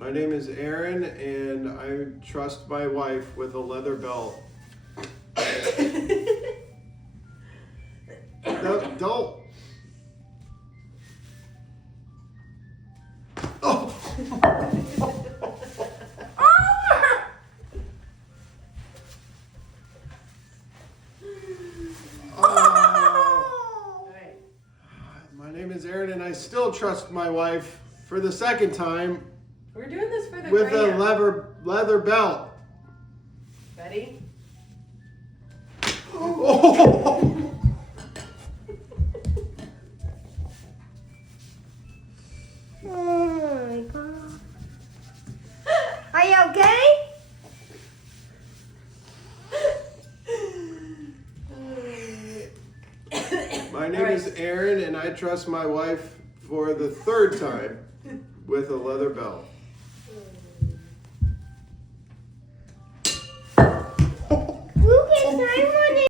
My name is Aaron, and I trust my wife with a leather belt. No, don't. Oh! My name is Aaron, and I still trust my wife for the second time. We're doing this for the with gram. a leather belt. Ready? Oh! Oh my God. Are you okay? My name is Aaron, and I trust my wife for the third time with a leather belt.